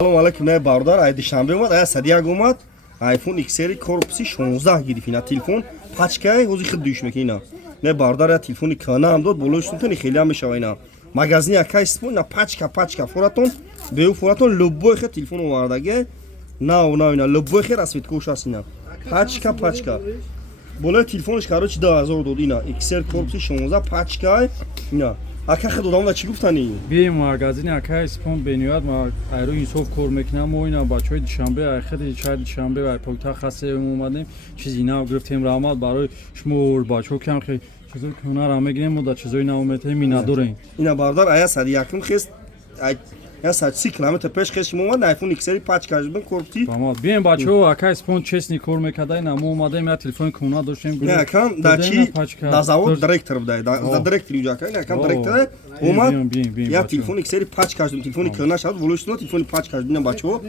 Салом алайкум, не бародар, ай душанбе омад, ай садияк омад, iPhone XR корпуси 16 гирифт. Ина телефон пачкаи ҳозир худ душ мекина. Не бародар, ай телефони кана ҳам дод, болоиш тун хеле ҳам мешава ина. Магазини акай испон, ина пачка фуратон, беу фуратон любой хе телефон овардаги. Нав ина любой хе расветкош аст ина. Пачка. Болои телефониш короче 2000 дод ина. XR корпуси 16 пачкаи ина. Ака хе додам ва чӣ гуфтани? Бием магазини акай испон бениёд ма айро инсоф кор мекунам мо ина бачаҳои душанбе ай хеле шаҳри душанбе ай пойтахт хастаем омадем чизи нав гирифтем раҳмат барои шумо бачаҳо кам хе чизои кунарам мегирем мо дар чизои нав метавем миннатдорем. Ина бародар ая 101 хест я 30 километр пеш хест шумо омад iPhone XR пачка бин корпуси. Тамом бием бачаҳо акай испон честни кор мекарда ина мо омадем я телефони куна доштем Не кам да чи да завод директор будай да директор юҷа кай не кам директор омад я телефони XR пачка телефони куна шад волош телефони пачка бин бачаҳо